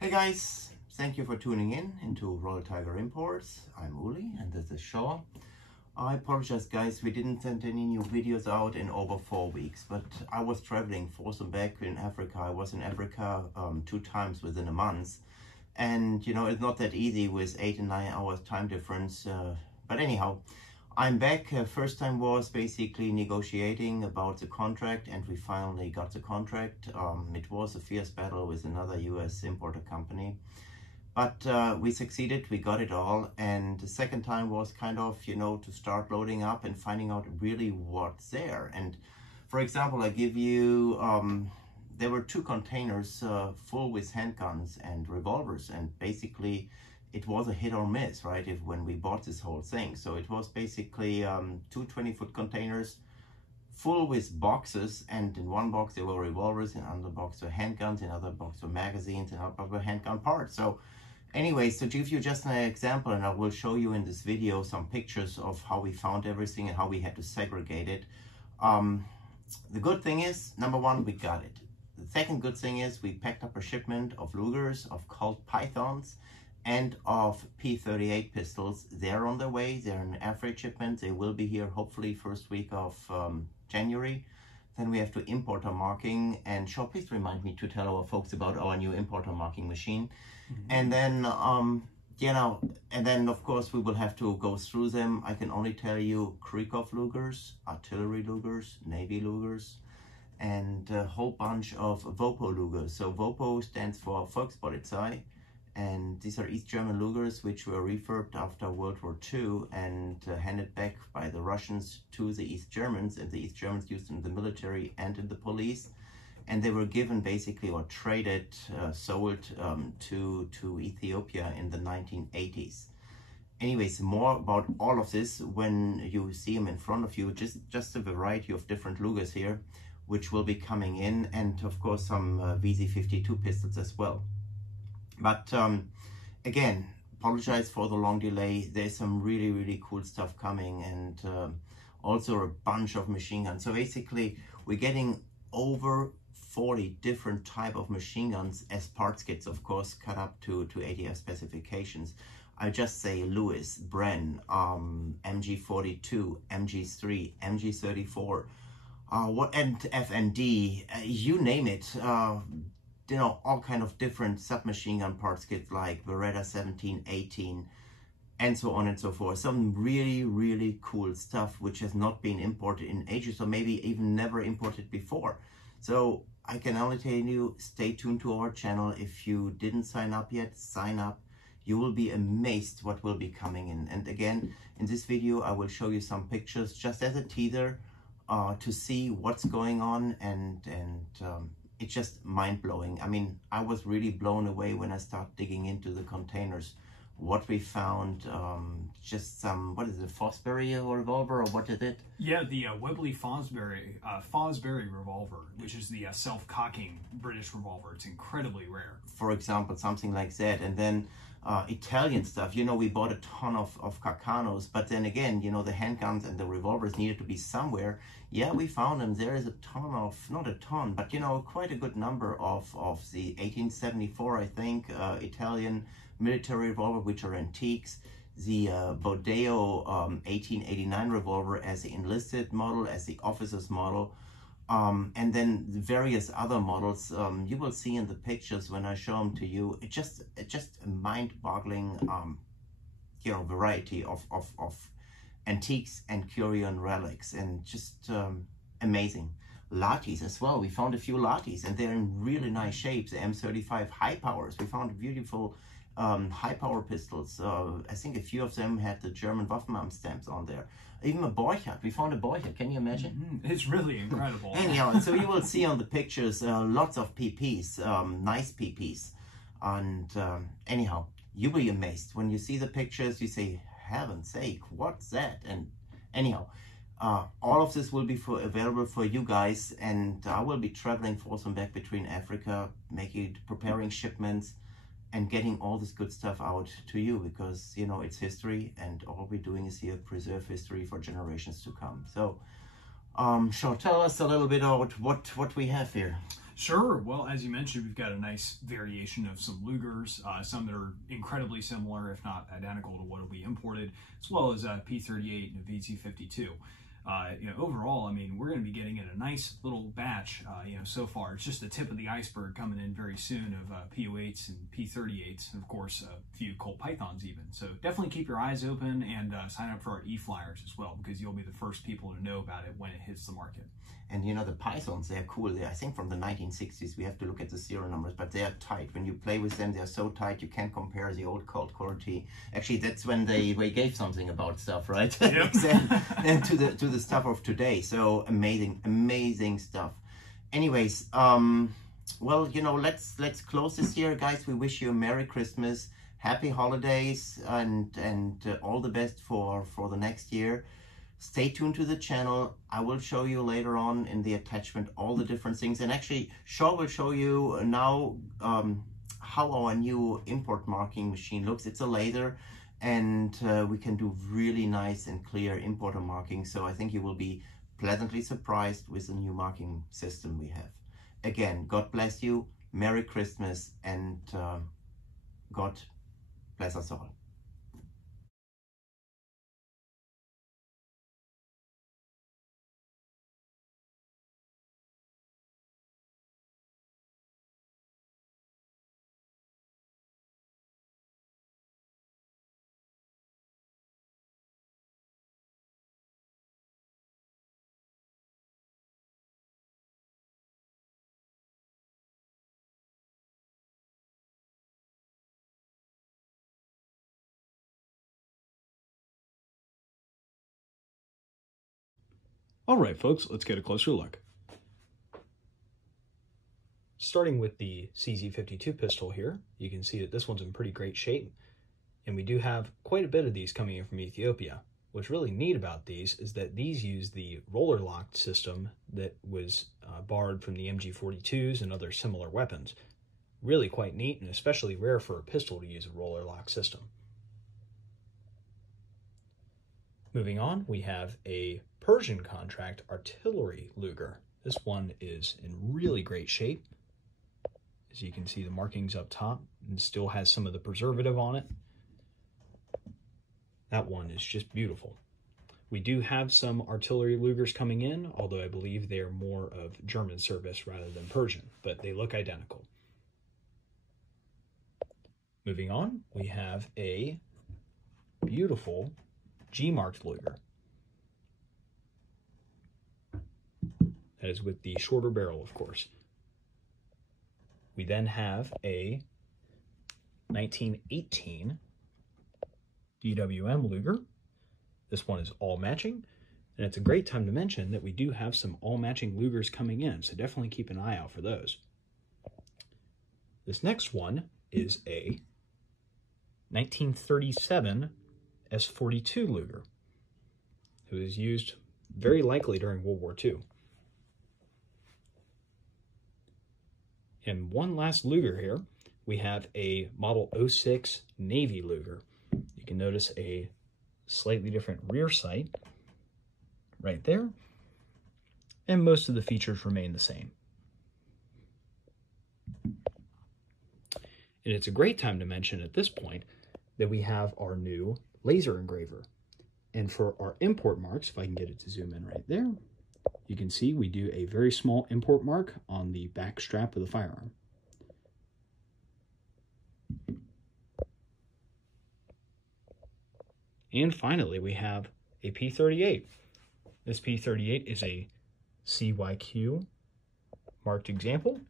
Hey guys, thank you for tuning in into Royal Tiger Imports. I'm Uli and this is Shaw. I apologize guys, we didn't send any new videos out in over 4 weeks, but I was traveling forth and back in Africa. I was in Africa 2 times within a month, and you know, it's not that easy with 8 and 9 hours time difference, but anyhow, I'm back. First time was basically negotiating about the contract, and we finally got the contract. It was a fierce battle with another US importer company, but we succeeded, we got it all. And the second time was kind of, you know, to start loading up and finding out really what's there. And for example, I give you, there were 2 containers full with handguns and revolvers, and basically it was a hit or miss, right, when we bought this whole thing. So it was basically 2 20-foot containers full with boxes, and in one box there were revolvers, in another box were handguns, in another box were magazines, in another box were handgun parts. So anyways, to give you just an example, and I will show you in this video some pictures of how we found everything and how we had to segregate it. The good thing is, number one, we got it. The second good thing is we packed up a shipment of Lugers, of Colt Pythons, and of P08 pistols. They're on their way. They're an air freight shipment. They will be here hopefully first week of January. Then we have to import our marking, and Shaw, please remind me to tell our folks about our new importer marking machine. And then you know, and then of course we will have to go through them. I can only tell you Krykov Lugers, artillery Lugers, Navy Lugers, and a whole bunch of WW Lugers. So WW stands for Volkspolizei, and these are East German Lugers, which were refurbed after World War II and handed back by the Russians to the East Germans, and the East Germans used them in the military and in the police. And they were given basically, or traded, sold to Ethiopia in the 1980s. Anyways, more about all of this when you see them in front of you. Just a variety of different Lugers here, which will be coming in, and of course some VZ52 pistols as well. But again, apologize for the long delay. There's some really cool stuff coming, and also a bunch of machine guns. So basically we're getting over 40 different type of machine guns as parts kits, of course, cut up to ATF specifications. I just say Lewis, Bren, MG42, MG3, MG34, and FND, you name it. You know, all kind of different submachine gun parts kits like Beretta 17, 18, and so on and so forth. Some really cool stuff which has not been imported in ages, or maybe even never imported before. So I can only tell you, stay tuned to our channel. If you didn't sign up yet, sign up. You will be amazed what will be coming in. And again, in this video, I will show you some pictures just as a teaser to see what's going on, and it's just mind-blowing. I mean, I was really blown away when I started digging into the containers. What we found, just some, what is it, Fosbury revolver, or what is it? Yeah, the Webley Fosbury revolver, which is the self-cocking British revolver. It's incredibly rare. For example, something like that. And then Italian stuff. You know, we bought a ton of Carcanos, but then again, you know, the handguns and the revolvers needed to be somewhere. Yeah, we found them. There is a ton of, not a ton, but you know, quite a good number of the 1874, I think, Italian military revolver, which are antiques. The Bodeo 1889 revolver as the enlisted model, as the officer's model. And then various other models you will see in the pictures when I show them to you. It's just a mind-boggling you know, variety of antiques and curio and relics, and just amazing. Latis as well. We found a few Latis, and they're in really nice shapes. The M35 high powers. We found beautiful high power pistols. I think a few of them had the German WW1 stamps on there. Even a Borchardt. We found a Borchardt. Can you imagine? It's really incredible. Anyhow, so you will see on the pictures lots of PPs, nice PPs. And anyhow, you'll be amazed when you see the pictures. You say, heaven's sake, what's that? And anyhow, all of this will be available for you guys, and I will be traveling forth and back between Africa, preparing shipments and getting all this good stuff out to you, because, you know, it's history, and all we're doing is here preserve history for generations to come. So, Sean, tell us a little bit about what we have here. Sure. Well, as you mentioned, we've got a nice variation of some Lugers, some that are incredibly similar, if not identical, to what will be imported, as well as a P08 and a VT52. You know, overall, I mean, we're going to be getting in a nice little batch, you know, so far. It's just the tip of the iceberg coming in very soon of P08s and P38s, and of course, a few Colt Pythons even. So definitely keep your eyes open and sign up for our e-flyers as well, because you'll be the first people to know about it when it hits the market. And you know, the Pythons, they're cool. I think from the 1960s, we have to look at the serial numbers, but they are tight. When you play with them, they're so tight, you can't compare the old Colt quality. Actually, that's when they gave something about stuff, right? Yep. and to the stuff of today. So amazing stuff. Anyways, well, you know, let's close this year, guys. We wish you a Merry Christmas, Happy Holidays, and all the best for the next year. Stay tuned to the channel. I will show you later on in the attachment all the different things. And actually, Shaw will show you now how our new import marking machine looks. It's a laser, and we can do really nice and clear importer marking. So I think you will be pleasantly surprised with the new marking system we have. Again, God bless you. Merry Christmas, and God bless us all. All right, folks, let's get a closer look. Starting with the CZ52 pistol here, you can see that this one's in pretty great shape, and we do have quite a bit of these coming in from Ethiopia. What's really neat about these is that these use the roller locked system that was borrowed from the MG42s and other similar weapons. Really quite neat, and especially rare for a pistol to use a roller lock system. Moving on, we have a Persian contract artillery Luger. This one is in really great shape. As you can see, the markings up top, and still has some of the preservative on it. That one is just beautiful. We do have some artillery Lugers coming in, although I believe they are more of German service rather than Persian, but they look identical. Moving on, we have a beautiful G-marked Luger. That is with the shorter barrel, of course. We then have a 1918 WW1 Luger. This one is all matching, and it's a great time to mention that we do have some all matching Lugers coming in, so definitely keep an eye out for those. This next one is a 1937 S42 Luger. It was used very likely during World War II. And one last Luger here, we have a Model 06 Navy Luger. You can notice a slightly different rear sight right there, and most of the features remain the same. And it's a great time to mention at this point that we have our new laser engraver. And for our import marks, if I can get it to zoom in right there, you can see we do a very small import mark on the back strap of the firearm. And finally, we have a P38. This P38 is a CYQ marked example,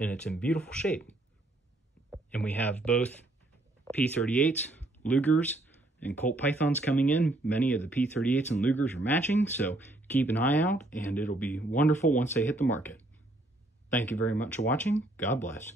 and it's in beautiful shape. And we have both P38s, Lugers, and Colt Pythons coming in. Many of the P38s and Lugers are matching, so keep an eye out, and it'll be wonderful once they hit the market. Thank you very much for watching. God bless.